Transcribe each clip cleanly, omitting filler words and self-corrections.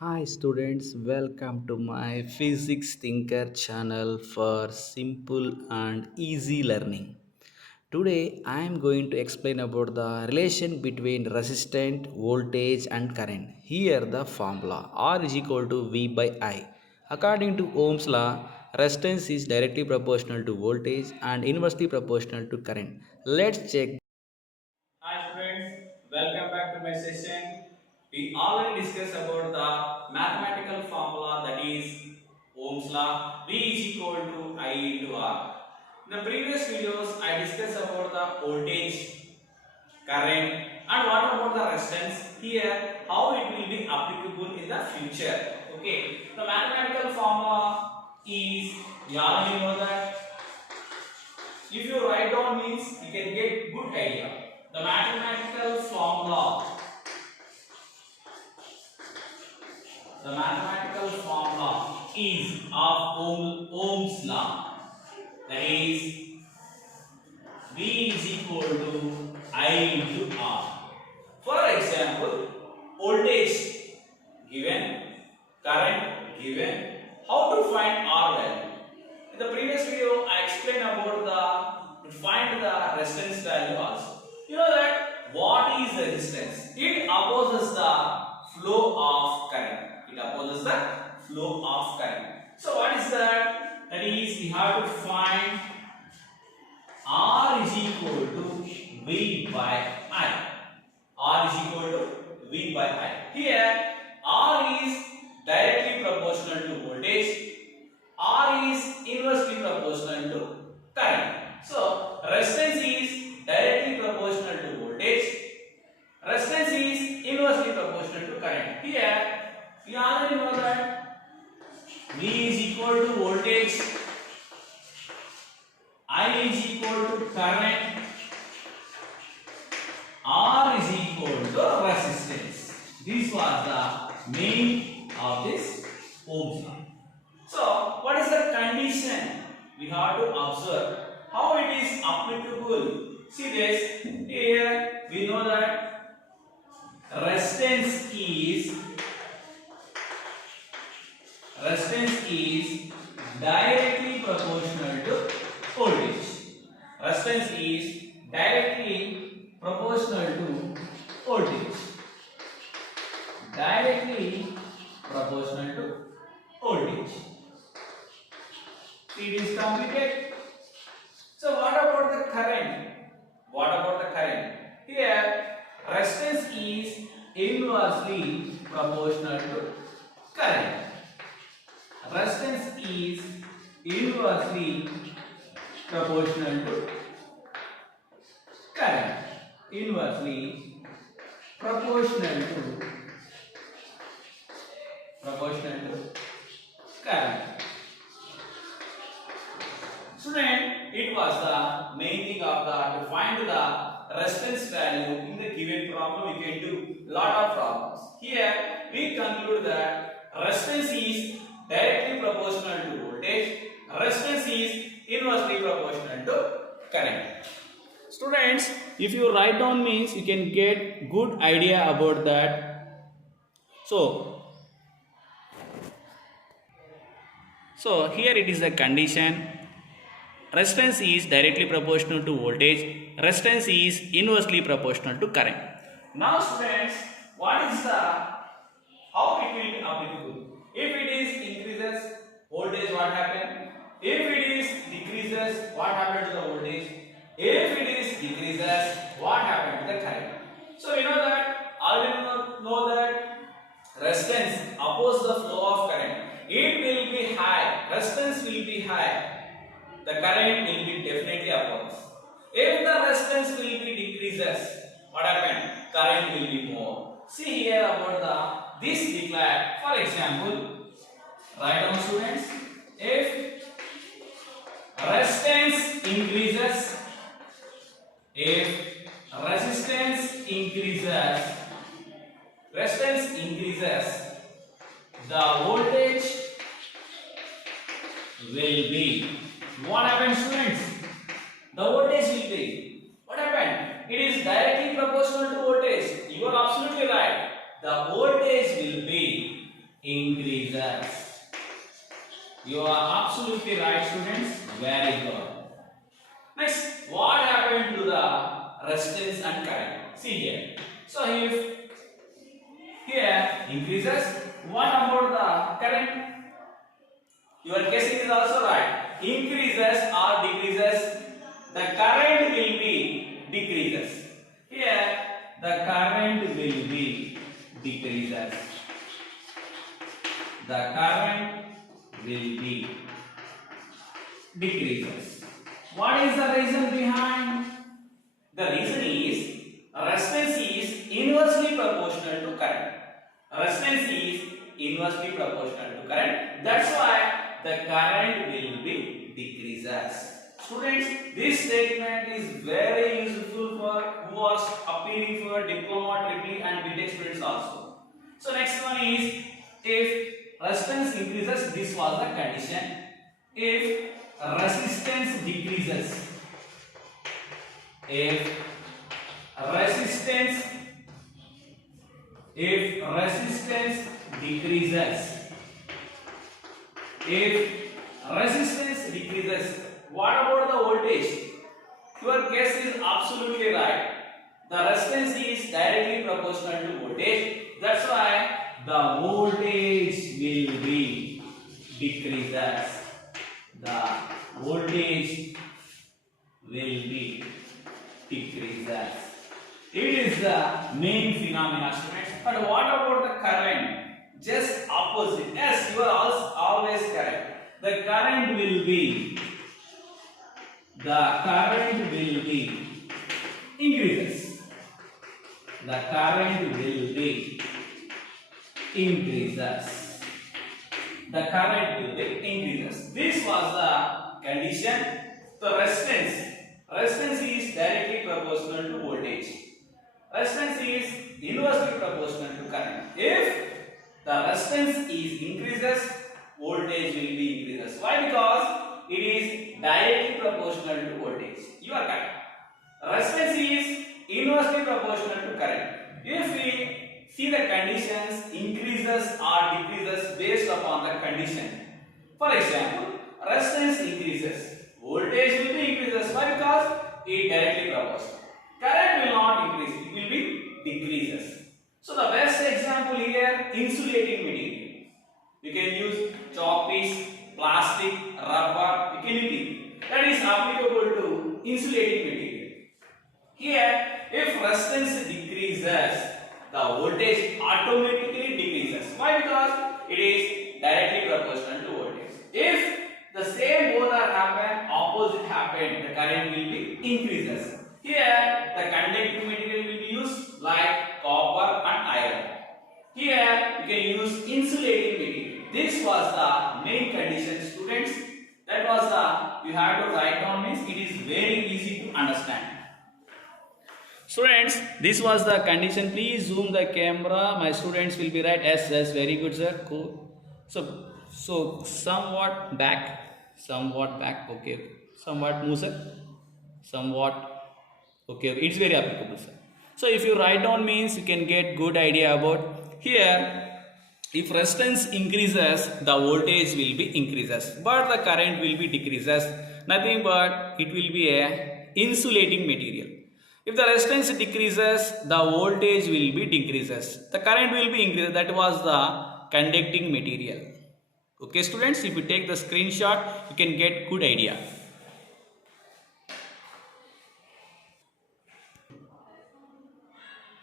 Hi students, welcome to my Physics Thinker channel for simple and easy learning. Today I am going to explain about the relation between resistant, voltage and current. Here the formula R is equal to V by I. According to Ohm's law, resistance is directly proportional to voltage and inversely proportional to current. Let's check. Hi friends, welcome back to my session. We already discussed about the mathematical formula that is Ohm's law. V is equal to I into R. In the previous videos, I discussed about the voltage, current and what about the resistance. Here, how it will be applicable in the future. Okay, the mathematical formula is, we already know that if you write down means you can get good idea. The mathematical formula is of Ohm's law. That is V is equal to I into R. For example, voltage given, current given, how to find R value. In the previous video, I explained about to find the resistance value also. You know that what is resistance? It opposes the flow of current. It opposes the flow of current. So what is that? That is, we have to find R is equal to V by I. R is equal to V by I. Here, R is directly proportional to voltage. R is inversely proportional to current. So, resistance is directly proportional to voltage. Resistance is inversely proportional to current. Here, we already know that V is equal to voltage, I is equal to current, R is equal to resistance. This was the main of this Ohm's law. So, what is the condition? We have to observe how it is applicable. See this, here we know that resistance is directly proportional to voltage. Resistance is directly proportional to voltage. Directly proportional to voltage. It is completed. So what about the current? What about the current? Here, resistance is inversely proportional to current. Resistance is inversely proportional to current. Inversely proportional to current. Student, it was the main thing of the to find the resistance value in the given problem. We can do lot of problems. Here we conclude that resistance is directly proportional to voltage. Resistance is inversely proportional to current. Students, if you write down means you can get good idea about that. So here it is a condition. Resistance is directly proportional to voltage. Resistance is inversely proportional to current. Now students, what is the how it will be applicable? If it is increases voltage, what happen? If it is decreases, what happens to the voltage? If it is decreases, what happens to the current? So we know that already know that resistance opposes the flow of current. It will be high. Resistance will be high, the current will be definitely upwards. If the resistance will be decreases, what happen? Current will be more. See here about the this declared. For example, write down students. If resistance increases, if resistance increases, the voltage will be. What happens, students? The voltage will be. What happened? It is directly proportional to voltage. You are absolutely right. The voltage will be You are absolutely right, students. Very good. Next, what happened to the resistance and current? See here. So if here increases, what about the current? Your guessing is also right. Increases or decreases, the current will be decreases. Here, the current will be decreases. The current will be decreases. What is the reason behind? The reason is resistance is inversely proportional to current. Resistance is inversely proportional to current. That's why the current will be decreases. Students, this statement is very useful for who was appealing for diploma, triple E and BTech students also. So next one is if resistance increases, this was the condition. If resistance decreases, if resistance resistance decreases, if resistance decreases, what about the voltage? Your guess is absolutely right. The resistance is directly proportional to voltage. That's why the voltage will be decreases. The voltage will be decreases. It is the main phenomena, students. But what about the current? Just opposite. Yes, you are always correct. The current will be increases. The current will be increases. The current will be increases. This was the condition. The resistance is directly proportional to voltage. Resistance is inversely proportional to current. If the resistance is increases, voltage will be increases. Why? Because it is directly proportional to voltage. You are correct. Resistance is inversely proportional to current. If we see the conditions increases or decreases based upon the condition. For example, resistance increases, voltage will be increases. Why? Because it directly proportional. Current will not increase, it will be decreases. So the best example here, insulating material. You can use chalk piece, plastic, rubber, anything that is applicable to insulating material. Here, if resistance decreases, the voltage automatically decreases. Why? Because it is directly proportional to voltage. If the same both are happen, opposite happen, the current will be increases. Here, the conducting material will be used like copper and iron. Here, you can use insulating material. This was the main condition, students. That was the, you have to write down means it is very easy to understand. Students, this was the condition. Please zoom the camera. My students will be right. Yes, yes, very good, sir. Cool. So somewhat back, somewhat back. Okay, somewhat move, sir. Somewhat. Okay, it's very applicable, sir. So if you write down means you can get good idea about here. If resistance increases, the voltage will be increases, but the current will be decreases. Nothing but it will be a insulating material. If the resistance decreases, the voltage will be decreases. The current will be increases. That was the conducting material. Okay, students, if you take the screenshot, you can get good idea.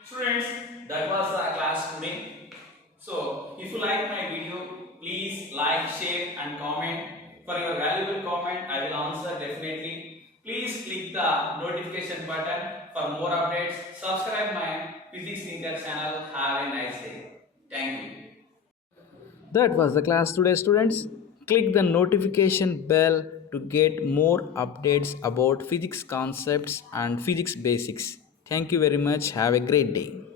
Students, that was the class today. So, if you like my video, please like, share and comment. For your valuable comment, I will answer definitely. Please click the notification button for more updates. Subscribe my Physics Thinker channel. Have a nice day. Thank you. That was the class today, students. Click the notification bell to get more updates about physics concepts and physics basics. Thank you very much. Have a great day.